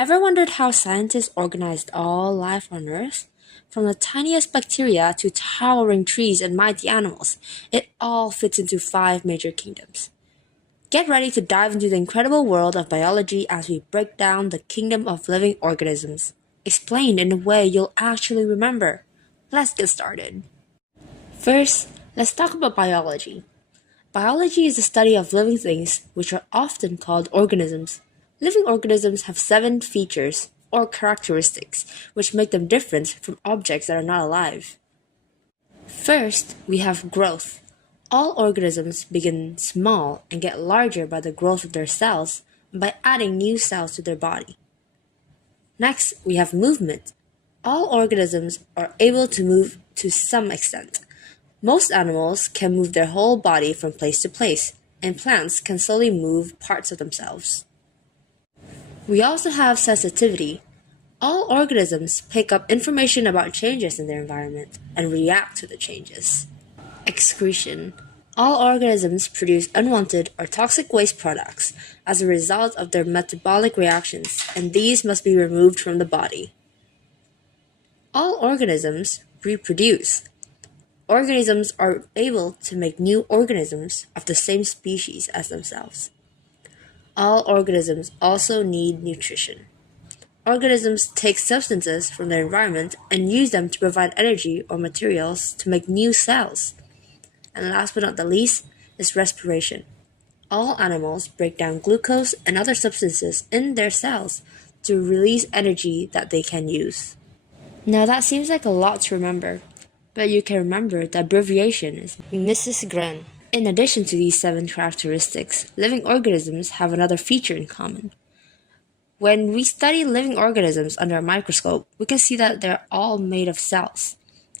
Ever wondered how scientists organized all life on Earth? From the tiniest bacteria to towering trees and mighty animals, it all fits into 5 major kingdoms. Get ready to dive into the incredible world of biology as we break down the Kingdom of Living Organisms, explained in a way you'll actually remember. Let's get started. First, let's talk about biology. Biology is the study of living things, which are often called organisms. Living organisms have 7 features, or characteristics, which make them different from objects that are not alive. First, we have growth. All organisms begin small and get larger by the growth of their cells and by adding new cells to their body. Next, we have movement. All organisms are able to move to some extent. Most animals can move their whole body from place to place, and plants can slowly move parts of themselves. We also have sensitivity. All organisms pick up information about changes in their environment and react to the changes. Excretion. All organisms produce unwanted or toxic waste products as a result of their metabolic reactions, and these must be removed from the body. All organisms reproduce. Organisms are able to make new organisms of the same species as themselves. All organisms also need nutrition. Organisms take substances from their environment and use them to provide energy or materials to make new cells. And last but not the least is respiration. All animals break down glucose and other substances in their cells to release energy that they can use. Now that seems like a lot to remember, but you can remember the abbreviation is Mrs. Gren. In addition to these 7 characteristics, living organisms have another feature in common. When we study living organisms under a microscope, we can see that they're all made of cells.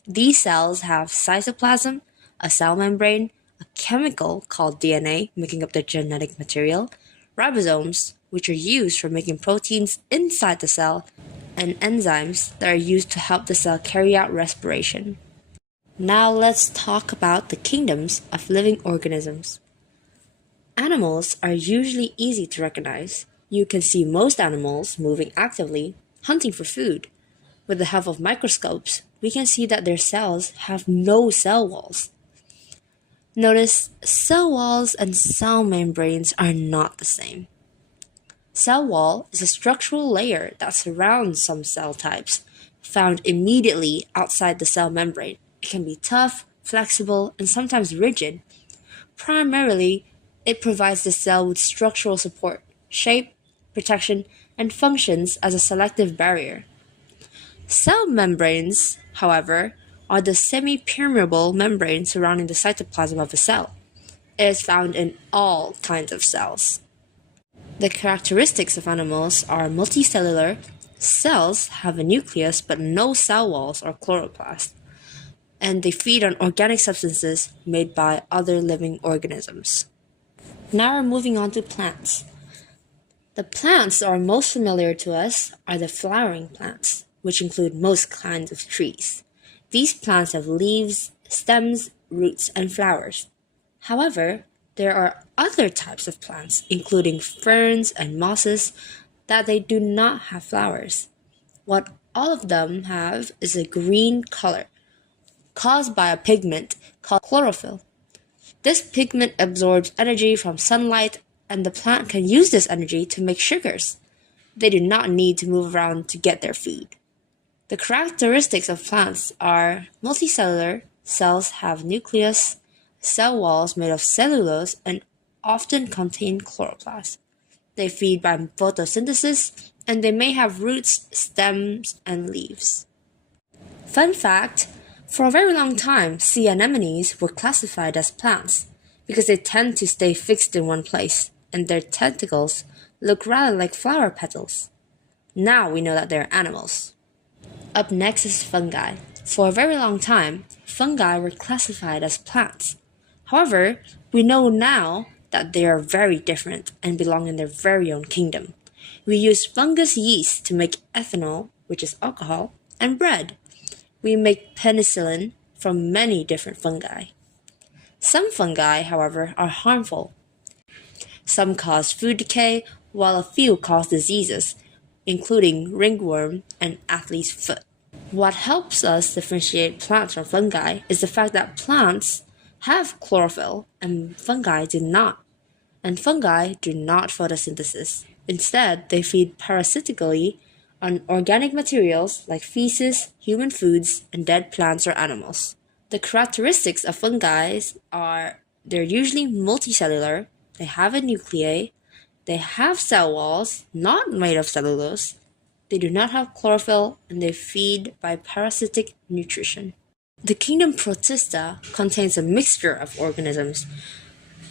These cells have cytoplasm, a cell membrane, a chemical called DNA, making up the genetic material, ribosomes, which are used for making proteins inside the cell, and enzymes that are used to help the cell carry out respiration. Now let's talk about the kingdoms of living organisms. Animals are usually easy to recognize. You can see most animals moving actively, hunting for food. With the help of microscopes, we can see that their cells have no cell walls. Notice, cell walls and cell membranes are not the same. Cell wall is a structural layer that surrounds some cell types, found immediately outside the cell membrane. It can be tough, flexible, and sometimes rigid. Primarily, it provides the cell with structural support, shape, protection, and functions as a selective barrier. Cell membranes, however, are the semi-permeable membrane surrounding the cytoplasm of a cell. It is found in all kinds of cells. The characteristics of animals are multicellular. Cells have a nucleus but no cell walls or chloroplast, and they feed on organic substances made by other living organisms. Now we're moving on to plants. The plants that are most familiar to us are the flowering plants, which include most kinds of trees. These plants have leaves, stems, roots, and flowers. However, there are other types of plants, including ferns and mosses, that they do not have flowers. What all of them have is a green color, caused by a pigment called chlorophyll. This pigment absorbs energy from sunlight, and the plant can use this energy to make sugars. They do not need to move around to get their food. The characteristics of plants are multicellular. Cells have nucleus, cell walls made of cellulose, and often contain chloroplast. They feed by photosynthesis, and they may have roots, stems, and leaves. Fun fact, for a very long time, sea anemones were classified as plants because they tend to stay fixed in one place, and their tentacles look rather like flower petals. Now we know that they're animals. Up next is fungi. For a very long time, fungi were classified as plants. However, we know now that they are very different and belong in their very own kingdom. We use fungus yeast to make ethanol, which is alcohol, and bread. We make penicillin from many different fungi. Some fungi, however, are harmful. Some cause food decay, while a few cause diseases. including ringworm and athlete's foot. What helps us differentiate plants from fungi is the fact that plants have chlorophyll and fungi do not. And fungi do not photosynthesis. Instead, they feed parasitically on organic materials like feces, human foods, and dead plants or animals. The characteristics of fungi are they're usually multicellular, they have a nuclei, they have cell walls not made of cellulose, they do not have chlorophyll, and they feed by parasitic nutrition. The kingdom Protista contains a mixture of organisms.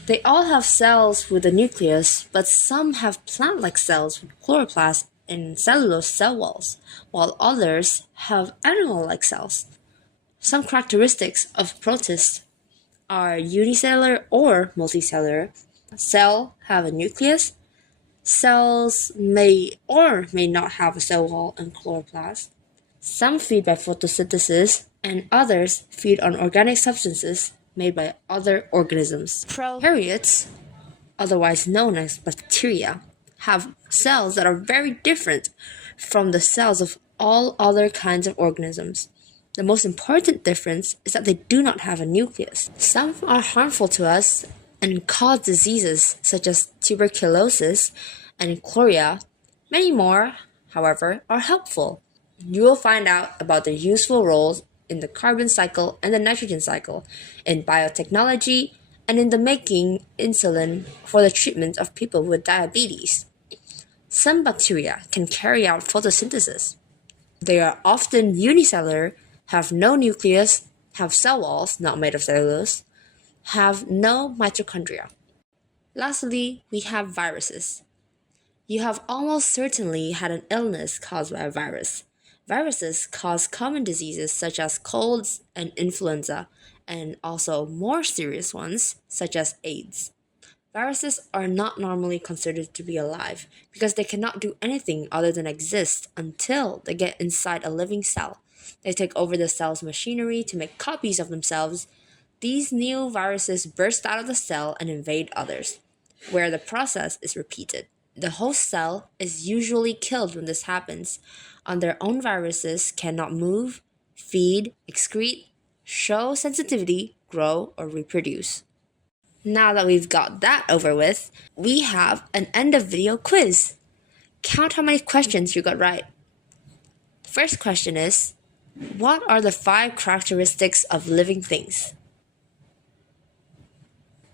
They all have cells with a nucleus, but some have plant-like cells with chloroplast and cellulose cell walls, while others have animal-like cells. Some characteristics of protists are unicellular or multicellular. Cells have a nucleus. Cells may or may not have a cell wall and chloroplast. Some feed by photosynthesis, and others feed on organic substances made by other organisms. Prokaryotes, otherwise known as bacteria, have cells that are very different from the cells of all other kinds of organisms. The most important difference is that they do not have a nucleus. Some are harmful to us and cause diseases such as tuberculosis and chloria. Many more, however, are helpful. You will find out about their useful roles in the carbon cycle and the nitrogen cycle, in biotechnology, and in the making insulin for the treatment of people with diabetes. Some bacteria can carry out photosynthesis. They are often unicellular, have no nucleus, have cell walls not made of cellulose, have no mitochondria. Lastly, we have viruses. You have almost certainly had an illness caused by a virus. Viruses cause common diseases such as colds and influenza, and also more serious ones such as AIDS. Viruses are not normally considered to be alive because they cannot do anything other than exist until they get inside a living cell. They take over the cell's machinery to make copies of themselves. These new viruses burst out of the cell and invade others, where the process is repeated. The host cell is usually killed when this happens. On their own, viruses cannot move, feed, excrete, show sensitivity, grow, or reproduce. Now that we've got that over with, we have an end of video quiz. Count how many questions you got right. The first question is, what are the 5 characteristics of living things?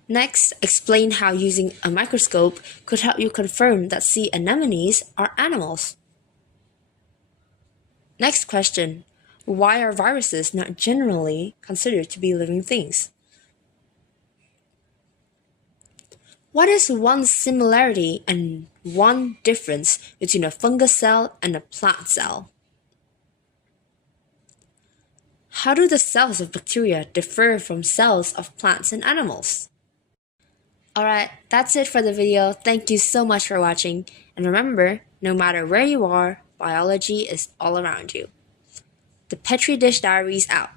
Next, explain how using a microscope could help you confirm that sea anemones are animals. Next question, why are viruses not generally considered to be living things? What is one similarity and one difference between a fungus cell and a plant cell? How do the cells of bacteria differ from cells of plants and animals? Alright, that's it for the video. Thank you so much for watching. And remember, no matter where you are, biology is all around you. The Petri Dish Diaries out.